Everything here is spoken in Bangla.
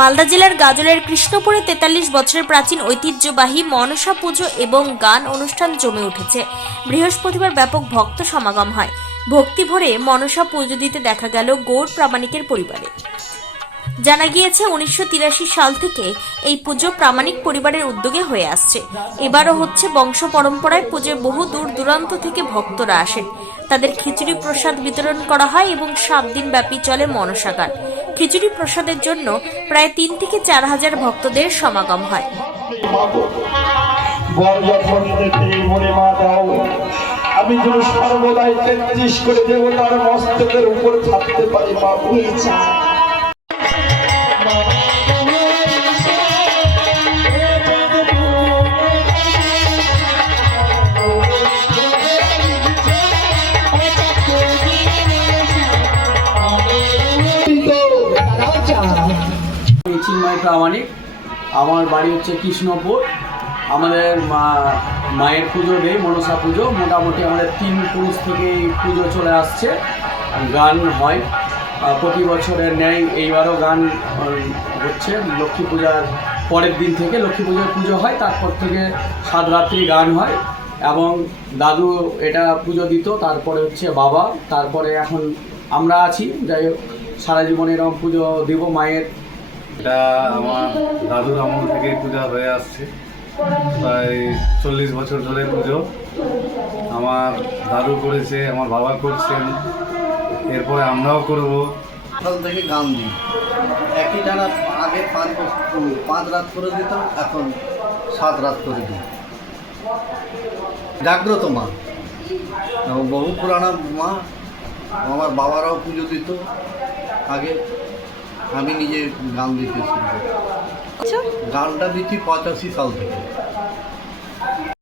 মালদা জেলার গাজলের কৃষ্ণপুরে তেতাল্লিশ বছরের প্রাচীন ঐতিহ্যবাহী মনসা পুজো এবং গান অনুষ্ঠান জমে উঠেছে। বৃহস্পতিবার ব্যাপক ভক্ত সমাগম হয়। ভক্তি ভরে মনসা পুজো দিতে দেখা গেল গৌর প্রামাণিকের পরিবারে। জানা গিয়েছে, উনিশশো তিরাশি সাল থেকে এই পুজো প্রামাণিক পরিবারের উদ্যোগে হয়ে আসছে। এবারও হচ্ছে বংশ পরম্পরায় পুজোয় বহু দূর দূরান্ত থেকে ভক্তরা আসেন। তাদের খিচুড়ি প্রসাদ বিতরণ করা হয় এবং সাত দিন ব্যাপী চলে মনসা গান। খিচুড়ি প্রসাদের জন্য প্রায় তিন থেকে চার হাজার ভক্তদের সমাগম হয়। মা আমি যেন সর্বদাই তেত্রিশ করে দেবতার মস্তকের উপর থাকতে পারি বাবু চিন্ময় প্রামাণিক। আমার বাড়ি হচ্ছে কৃষ্ণপুর। আমাদের মা, মায়ের পুজো দেয় মনসা পুজো। মোটামুটি আমাদের তিন পুরুষ থেকে এই পুজো চলে আসছে। গান হয়। প্রতি বছরের ন্যায় এইবারও গান হচ্ছে। লক্ষ্মী পূজার পরের দিন থেকে লক্ষ্মী পূজার পুজো হয়। তারপর থেকে সাত রাত্রি গান হয়। এবং দাদু এটা পুজো দিত। তারপরে হচ্ছে বাবা। তারপরে এখন আমরা আছি। যাই হোক। সারা জীবন এরকম পুজো দেব মায়ের। এটা আমার দাদুর আমল থেকে পূজা হয়ে আসছে। প্রায় চল্লিশ বছর ধরে পুজো। আমার দাদু করেছে আমার বাবা করছেন। এরপরে আমরাও করব। সকাল থেকে গান দিই একই টানা আগে পাঁচ বছর- পাঁচ রাত করে দিতাম এখন সাত রাত করে দিই। জাগ্রত মা। বহু পুরানা মা। আমার বাবারাও পুজো দিত। আগে আমি নিজে গান দিতে শুরু করি গানটা দিচ্ছি পঁচাশি সাল থেকে।